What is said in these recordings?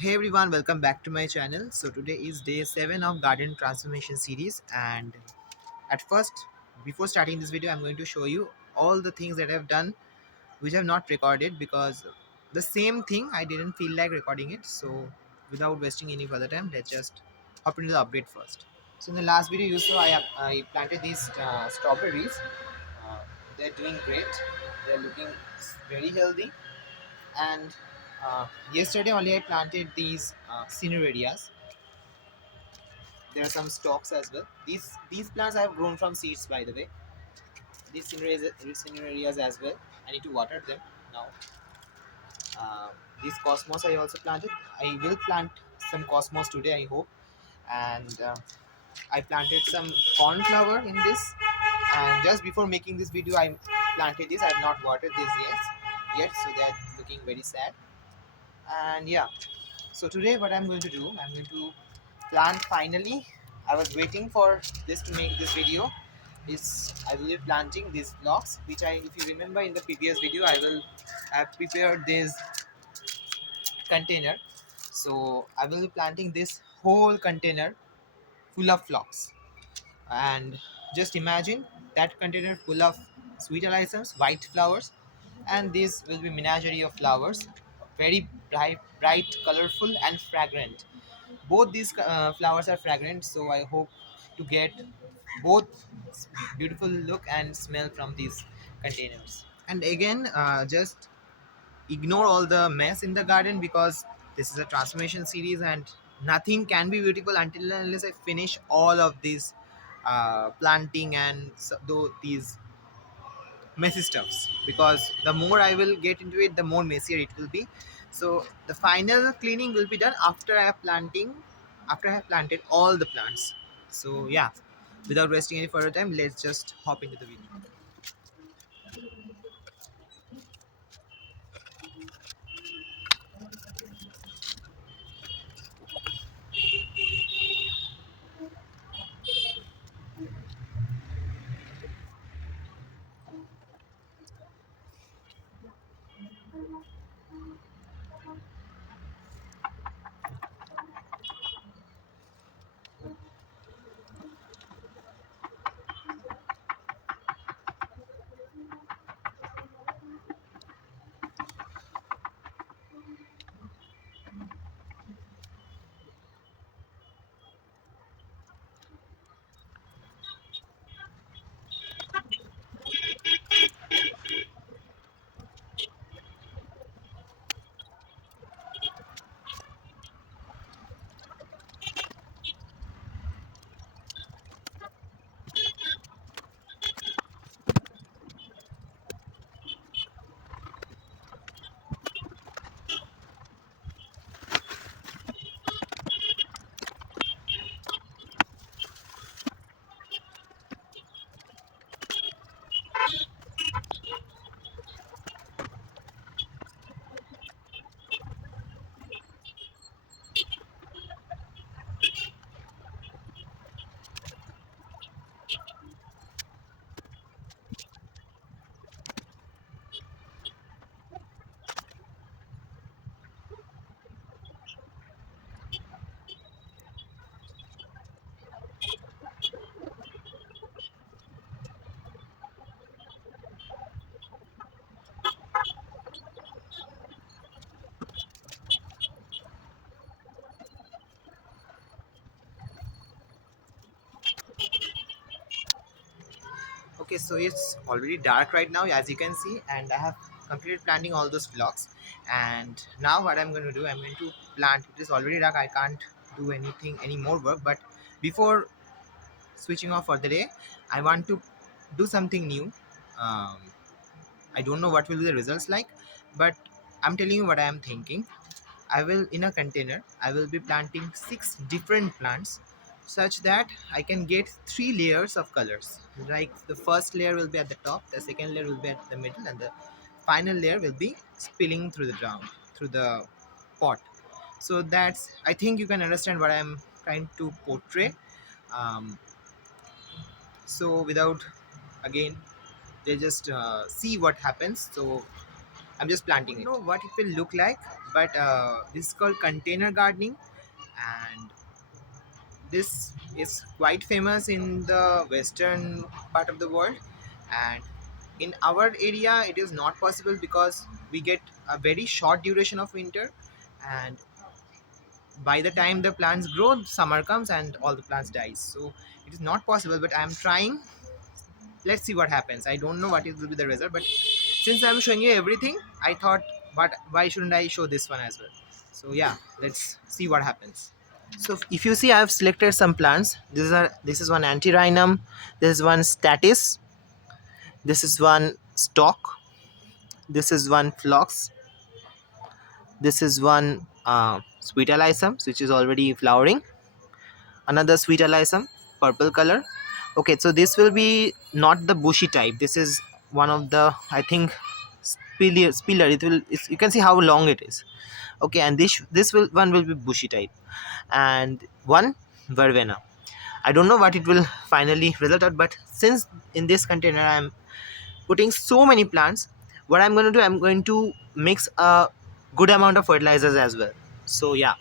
Hey everyone, welcome back to my channel. So today is day 7 of garden transformation series, and at first, before starting this video, I'm going to show you all the things that I've done which I've not recorded because the same thing I didn't feel like recording it. So without wasting any further time, let's just hop into the update first. So in the last video you saw I planted these strawberries. Uh, they're doing great. They're looking very healthy, and yesterday only I planted these cinerarias. There are some stalks as well. These plants I have grown from seeds, by the way. These cinerarias as well. I need to water them now. uh, these cosmos I also planted. I will plant some cosmos today, I hope. And I planted some cornflower in this, and just before making this video I planted this. I have not watered this yet, so they're looking very sad. And yeah, so today what I'm going to do, I'm going to plant finally. I was waiting for this to make this video. Is I will be planting these blocks, which if you remember in the previous video, have prepared this container. So I will be planting this whole container full of phlox. And just imagine that container full of sweet alliums, white flowers, and this will be menagerie of flowers, very bright, colorful, and fragrant. Both these flowers are fragrant, so I hope to get both beautiful look and smell from these containers. And again, just ignore all the mess in the garden because this is a transformation series and nothing can be beautiful until and unless I finish all of these planting and though these messy stuffs, because the more I will get into it, the more messier it will be. So the final cleaning will be done after I have planted all the plants. So yeah, without wasting any further time, let's just hop into the video. Okay, so it's already dark right now, as you can see, and I have completed planting all those blocks. And now, what I'm going to do, I'm going to plant. It is already dark. I can't do anything, any more work. But before switching off for the day, I want to do something new. Um, I don't know what will be the results like, but I'm telling you what I am thinking. I will, in a container, I will be planting 6 different plants such that I can get 3 layers of colors. Like the first layer will be at the top, the second layer will be at the middle, and the final layer will be spilling through the ground, through the pot. So that's, I think you can understand what I'm trying to portray. Um, so without, again, they just see what happens. So I'm just planting it. I don't know what it will look like, but this is called container gardening, and this is quite famous in the western part of the world. And in our area it is not possible because we get a very short duration of winter, and by the time the plants grow summer comes and all the plants dies, so it is not possible, but I'm trying. Let's see what happens. I don't know what it will be the result, but since I'm showing you everything, I thought, but why shouldn't I show this one as well? So yeah, let's see what happens. So if you see, I've selected some plants. This is one antirrhinum, this is one status, this is one stalk, this is one phlox, this is one sweet alysum which is already flowering, another sweet alysum, purple color. Okay, so this will be not the bushy type. This is one of the, I think, spiller. You can see how long it is. Okay, and one will be bushy type, and one verbena. I don't know what it will finally result out, but since in this container I'm putting so many plants, what I'm going to do, I'm going to mix a good amount of fertilizers as well. So yeah.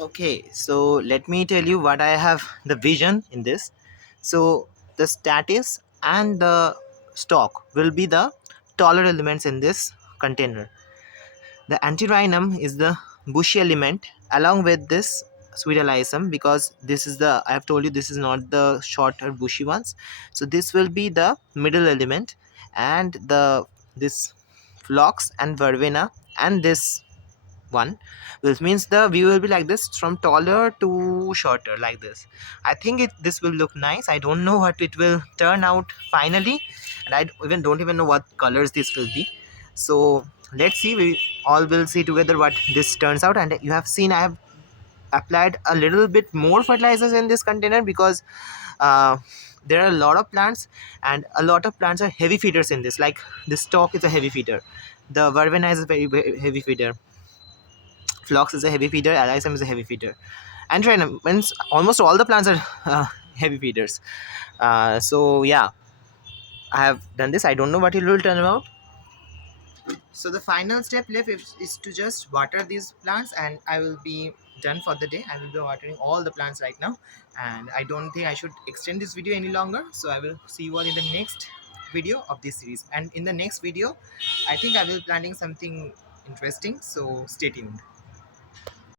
Okay, so let me tell you what I have the vision in this. So the status and the stock will be the taller elements in this container. The antirrhinum is the bushy element along with this sweet alysum, because this is the, I have told you, this is not the shorter bushy ones. So this will be the middle element, and the this phlox and verbena and this one, which means the view will be like this, from taller to shorter, like this. I think this will look nice. I don't know what it will turn out finally, and I don't even know what colors this will be. So let's see, we all will see together what this turns out. And you have seen I have applied a little bit more fertilizers in this container because uh, there are a lot of plants, and a lot of plants are heavy feeders in this. Like this stalk is a heavy feeder, the verbena is a very heavy feeder, Phlox is a heavy feeder, Alysum is a heavy feeder, and Rhinum means almost all the plants are heavy feeders. So yeah, I have done this. I don't know what it will turn out. So the final step left is to just water these plants, and I will be done for the day. I will be watering all the plants right now, and I don't think I should extend this video any longer. So I will see you all in the next video of this series. And in the next video, I think I will be planning something interesting. So stay tuned.